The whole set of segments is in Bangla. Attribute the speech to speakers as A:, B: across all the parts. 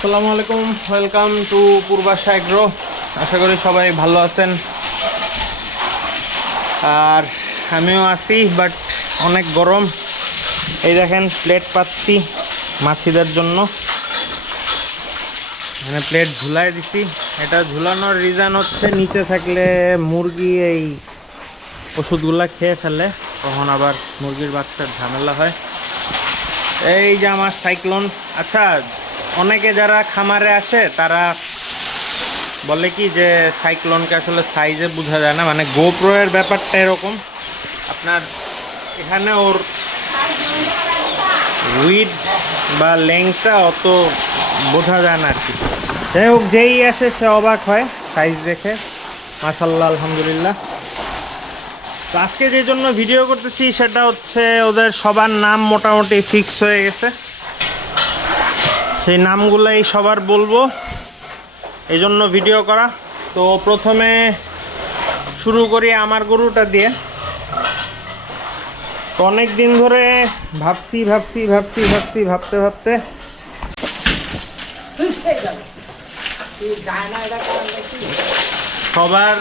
A: আসসালামু আলাইকুম ওয়েলকাম টু পূর্বাশা এগ্রো আশা করি সবাই ভালো আছেন। আর আমিও আছি বাট অনেক গরম। এই দেখেন প্লেট পাচ্ছি মাছিদের জন্য। মানে প্লেট ঝুলাই দিছি। এটা ঝুলানোর রিজন হচ্ছে নিচে থাকলে মুরগি এই ওষুধগুলা খেয়ে ফেলে, তখন আবার মুরগির বাচ্চার ঝামেলা হয়। এই যে আমার সাইক্লোন আচ্ছা অনেকে যারা খামারে আসে, তারা বলে কি যে সাইক্লোনকে আসলে সাইজে বোঝা যায় না। মানে গোপ্রো এর ব্যাপারটা এরকম। আপনার এখানে ওর উইড বা লেংটা অত বোঝা যায় না আর কি। যাই হোক, যেই আসে সে অবাক হয় সাইজ দেখে। মাসাল্লাহ আলহামদুলিল্লাহ। তো আজকে যে জন্য ভিডিও করতেছি, সেটা হচ্ছে ওদের সবার নাম মোটামুটি ফিক্স হয়ে গেছে। সেই নামগুলাই সবার বলব। এই জন্য ভিডিও করা। তো প্রথমে শুরু করি আমার গরুটা দিয়ে। তো অনেক দিন ধরে ভাবছি ভাবছি ভাবছি ভাবছি ভাবতে ভাবতে। সবার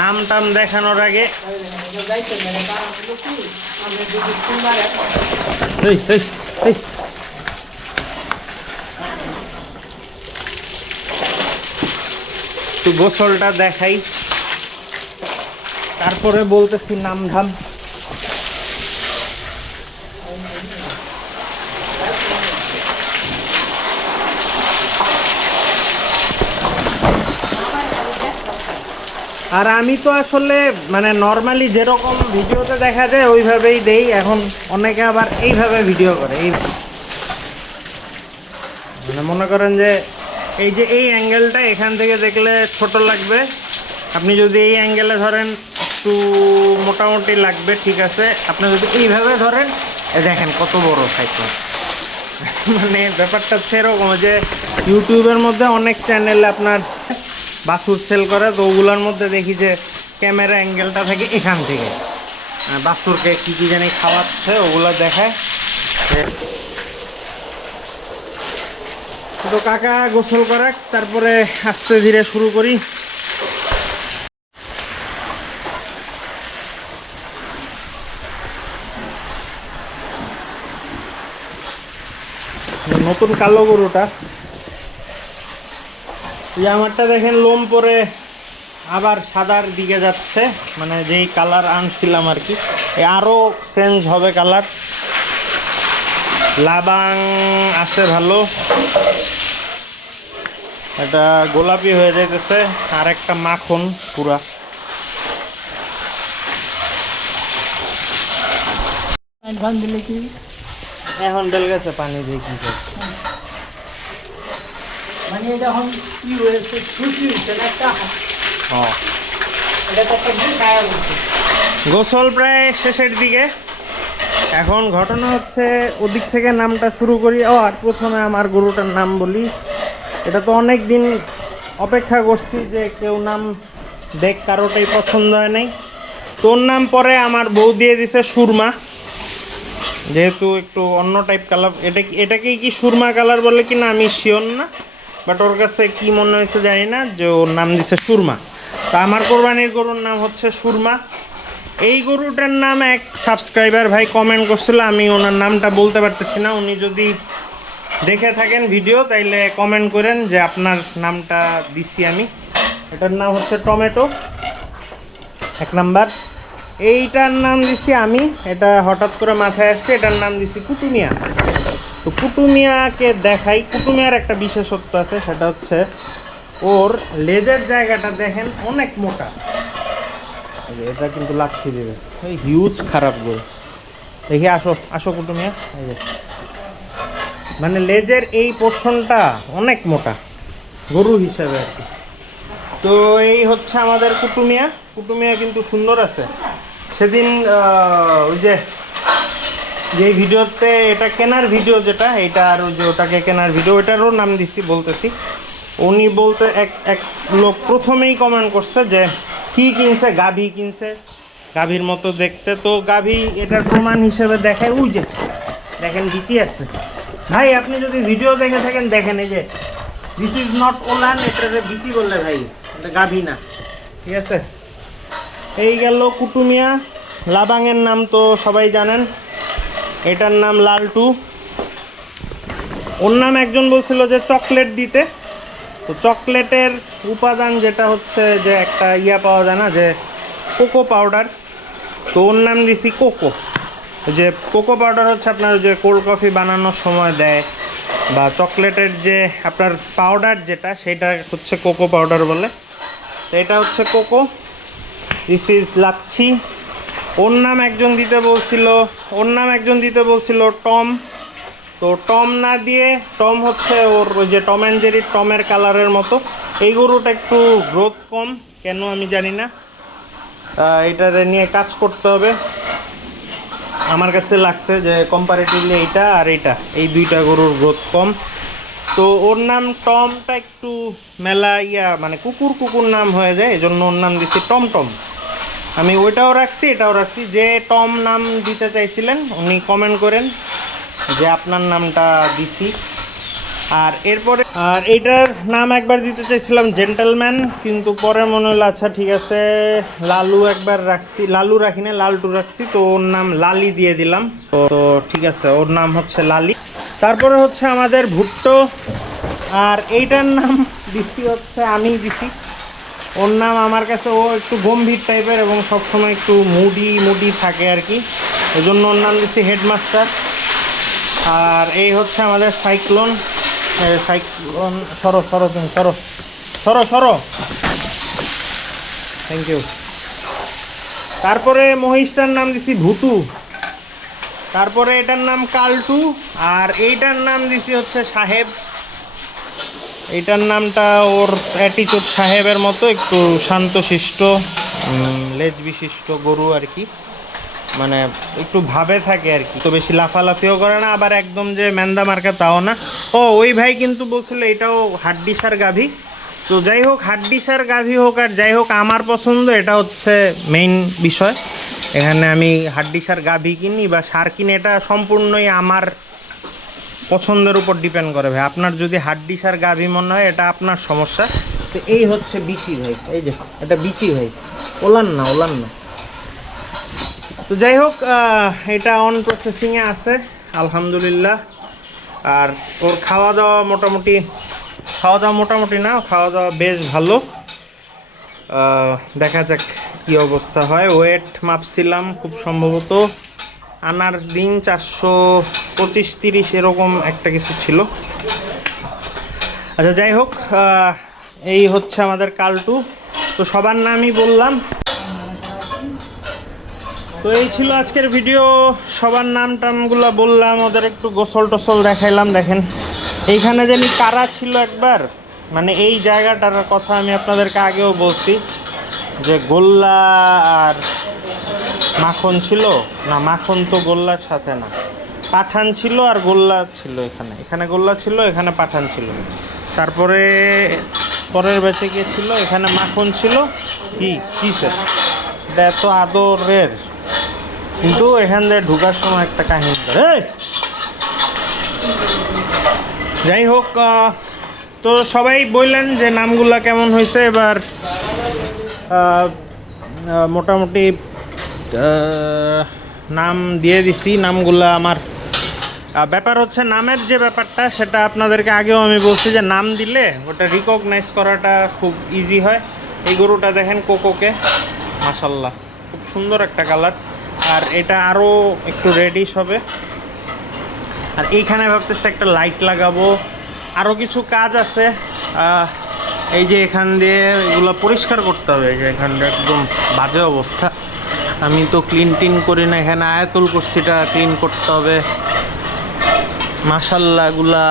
A: নাম টাম দেখানোর আগে। এই, এই, এই। একটু গোসলটা দেখাই। তারপরে বলতেছি নাম ধাম আর আমি তো আসলে মানে নর্মালি যেরকম ভিডিওতে দেখা যায়, ওইভাবেই দেই। এখন অনেকে আবার এইভাবে ভিডিও করে, এই মানে মনে করেন যে এই যে এই অ্যাঙ্গেলটা এখান থেকে দেখলে ছোট লাগবে। আপনি যদি এই অ্যাঙ্গেলে ধরেন, একটু মোটামুটি লাগবে, ঠিক আছে। আপনি যদি এইভাবে ধরেন দেখেন কত বড় সাইকেল। মানে ব্যাপারটা সেরকম যে ইউটিউবের মধ্যে অনেক চ্যানেলে আপনার বাছুর সেল করে, তো ওগুলোর মধ্যে দেখি যে ক্যামেরা অ্যাঙ্গেলটা থাকে এখান থেকে। বাছুরকে কী কী জানি খাওয়াচ্ছে, ওগুলো দেখায়। তো কাকা গোসল করাক, তারপরে আস্তে ধীরে শুরু করি। নতুন কালো গরুটা। এই আমারটা দেখেন লোম পরে আবার সাদার দিকে যাচ্ছে মানে যেই কালার আনছিলাম আর কি। আরও চেঞ্জ হবে কালার। লাবাং আছে ভালো। এটা গোলাপি হয়ে যাইতেছে আর একটা মাখন পুরা।
B: ধান দিলে কি?
A: এখন ডেল গেছে পানি দিয়ে কি?
B: মানে এটা এখন কি হয়েছে? সুচি হয়েছে না একটা?
A: ও।
B: এটা তো একটা ভুল খায়া বলছে।
A: গোসল প্রায় শেষের দিকে। এখন ঘটনা হচ্ছে ওদিক থেকে নামটা শুরু করি। ও আর প্রথমে আমার গরুটার নাম বলি। এটা তো অনেক দিন অপেক্ষা করছি যে কেউ নাম দেখ কারোটাই পছন্দ হয় নাই। তোর নাম পরে আমার বউ দিয়ে দিছে সুরমা। যেহেতু একটু অন্য টাইপ কালার এটা কি- এটাকেই কি সুরমা কালার বলে কি না আমি শিওর না বাট ওর কাছে কি মনে হয়েছে জানি না, যে ওর নাম দিছে সুরমা। তা আমার কোরবানির গরুর নাম হচ্ছে সুরমা। এই গরুটার নাম এক সাবস্ক্রাইবার ভাই কমেন্ট করছিল, আমি ওনার নামটা বলতে পারতেছি না। উনি যদি দেখে থাকেন ভিডিও, তাইলে কমেন্ট করেন যে আপনার নামটা দিছি আমি। এটার নাম হচ্ছে টমেটো, এক নাম্বার। এইটার নাম দিছি আমি, এটা হঠাৎ করে মাথায় আসছে, এটার নাম দিছি কুটুমিয়া। তো কুটুমিয়াকে দেখাই, কুটুমিয়ার একটা বিশেষত্ব আছে, সেটা হচ্ছে ওর লেজের জায়গাটা দেখেন অনেক মোটা। এটা কিন্তু লাচ্ছি দেবে। হিউজ খারাপ গরু দেখি, আসো আসো কুটুমিয়া। মানে লেজের এই পোর্শনটা অনেক মোটা। গরু হিসাবে আর কি। তো এই হচ্ছে আমাদের কুটুমিয়া। কুটুমিয়া কিন্তু সুন্দর আছে। সেদিন ওই যে যে ভিডিওতে এটা কেনার ভিডিও যেটা, এটা আর ওই যে ওটাকে কেনার ভিডিও ওটারও নাম দিছি, বলতেছি। উনি বলতে এক এক লোক প্রথমেই কমেন্ট করছে যে, কি কিনছে? গাভী কিনছে? গাভীর মতো দেখতে। তো গাভী এটার প্রমাণ হিসেবে দেখায়, ওই যে, দেখেন, বিচি আছে। ভাই, আপনি যদি ভিডিও দেখে থাকেন, দেখেন এই যে দিস ইজ নট ওলান এটারে বিচি বললে ভাই, এটা গাভী না। ঠিক আছে? এই গেল কুটুমিয়া, লাবাংয়ের নাম তো সবাই জানেন। এটার নাম লালটু। ওর নাম একজন বলছিল যে চকলেট দিতে। তো চকলেটের উপাদান যেটা হচ্ছে যে একটা ইয়া পাওয়া যায় না, যে কোকো পাউডার। তো ওর নাম দিছি কোকো। যে কোকো পাউডার হচ্ছে আপনার যে কোল্ড কফি বানানোর সময় দেয়, বা চকলেটের যে আপনার পাউডার যেটা, সেটা হচ্ছে কোকো পাউডার বলে। এটা হচ্ছে কোকো। This is Lacchi. ওর নাম একজন দিতে বলছিল, ওর নাম একজন দিতে বলছিল টম। তো টম না দিয়ে, টম হচ্ছে ওর ওই যে টম অ্যান্ড জেরি টমের কালারের মতো। এই গরুটা একটু গ্রোথ কম, কেন আমি জানি না। এটারে নিয়ে কাজ করতে হবে। আমার কাছে লাগছে যে কম্পারেটিভলি এইটা আর এইটা। এই দুইটা গরুর গ্রোথ কম। তো ওর নাম টমটা একটু মেলা ইয়া মানে কুকুর কুকুর নাম হয়ে যায় এই জন্য ওর নাম দিচ্ছি টম টম আমি ওইটাও রাখছি, এটাও রাখছি। যে টম নাম দিতে চাইছিলেন, উনি কমেন্ট করেন যে আপনার নামটা দিছি। আর এরপরে, আর এইটার নাম একবার দিতে চাইছিলাম জেন্টলম্যান কিন্তু পরে মনে হলো আচ্ছা ঠিক আছে, লালু একবার রাখছি, লালু রাখি না লালটু রাখছি। তো ওর নাম লালি দিয়ে দিলাম। তো ঠিক আছে, ওর নাম হচ্ছে লালি। তারপরে হচ্ছে আমাদের ভুট্টো, আর এইটার নাম দিছি হচ্ছে আমি দিছি। ওর নাম আমার কাছে, ও একটু গম্ভীর টাইপের এবং সবসময় একটু মুডি মুডি থাকে আর কি। ওই জন্য ওর নাম দিচ্ছি হেডমাস্টার। আর এই হচ্ছে আমাদের সাইক্লোন। সাইক্লোন সরো সরো তুমি, সরো। সরো সরো। থ্যাংক ইউ তারপরে মহিষটার নাম দিছি ভুতু। তারপরে এটার নাম কালটু, আর এইটার নাম দিছি হচ্ছে সাহেব। এইটার নামটা ওর অ্যাটিচুড সাহেবের মতো, একটু শান্তশিষ্ট লেজ বিশিষ্ট গরু আর কি। মানে একটু ভাবে থাকে আর কি। তো বেশি লাফালাফিও করে না, আবার একদম যে ম্যান্দা মার্কা তাও না। ও, ওই ভাই কিন্তু বলছিল এটাও হাড্ডিসার গাভী। তো যাই হোক, হাড্ডিসার গাভী হোক আর যাই হোক, আমার পছন্দ, এটা হচ্ছে মেইন বিষয়। এখানে আমি হাড্ডিসার গাভী কিনি বা সার কিনি, এটা সম্পূর্ণই আমার পছন্দের উপর ডিপেন্ড করে ভাই। আপনার যদি হাড্ডি সার গাভী মনে হয়, এটা আপনার সমস্যা। তো এই হচ্ছে বিচি ভাই, এই যে, এটা বিচি ভাই। ওলান না ওলান না। তো যাই হোক এটা অন প্রসেসিংয়ে আছে, আলহামদুলিল্লাহ। আর ওর খাওয়া দাওয়া মোটামুটি খাওয়া দাওয়া মোটামুটি না খাওয়া দাওয়া বেশ ভালো। দেখা যাক কি অবস্থা হয়। ওয়েট মাপছিলাম খুব সম্ভবত আনার দিন চারশো পঁচিশ তিরিশ এরকম একটা কিছু ছিল। আচ্ছা যাই হোক এই হচ্ছে আমাদের কালটু। তো সবার নামই বললাম। তো এই ছিল আজকের ভিডিও। সবার নাম টামগুলো বললাম, ওদের একটু গোসল টোসল দেখাইলাম, দেখেন। এইখানে জানি কারা ছিল একবার? মানে এই জায়গাটার কথা আমি আপনাদেরকে আগেও বলছি, যে গোল্লা আর মাখন ছিল? না, মাখন তো গোল্লার সাথে না। পাঠান ছিল আর গোল্লা ছিল এখানে। এখানে গোল্লা ছিল, এখানে পাঠান ছিল। তারপরে পরের বেঁচে গিয়ে ছিল এখানে মাখন ছিল। কি? কি স্যার এত আদরের। কিন্তু এখান দিয়ে ঢুকার সময় একটা কাহিনী করে। যাই হোক তো সবাই বললেন যে নামগুলা কেমন হয়েছে, এবার মোটামুটি নাম দিয়ে দিছি, নামগুলা আমার। ব্যাপার হচ্ছে নামের যে ব্যাপারটা, সেটা আপনাদেরকে আগেও আমি বলছি যে নাম দিলে ওটা রিকগনাইজ করাটা খুব ইজি হয়। এই গরুটা দেখেন কোকোকে। মাসাল্লাহ খুব সুন্দর একটা কালার আর এটা আরও একটু রেডিশ হবে। আর এইখানে ভাবতেছি একটা লাইট লাগাবো। আরও কিছু কাজ আছে। এই যে এখান দিয়ে এগুলো পরিষ্কার করতে হবে। যে এখানটা একদম বাজে অবস্থা। আমি তো ক্লিন টিন করি না। এখানে আয়াতুল কুর্সিটা ক্লিন করতে হবে। মাসাল্লাগুলা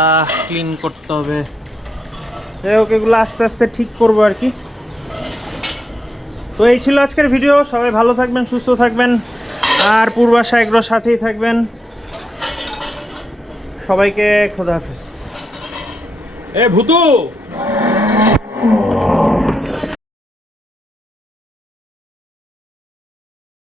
A: ক্লিন করতে হবে। যাই হোক, এগুলো আস্তে আস্তে ঠিক করব আর কি। তো এই ছিল আজকের ভিডিও সবাই ভালো থাকবেন, সুস্থ থাকবেন। আর পূর্বাশা এগুলোর সাথেই থাকবেন। সবাইকে খোদা হাফেজ। এ ভূতু!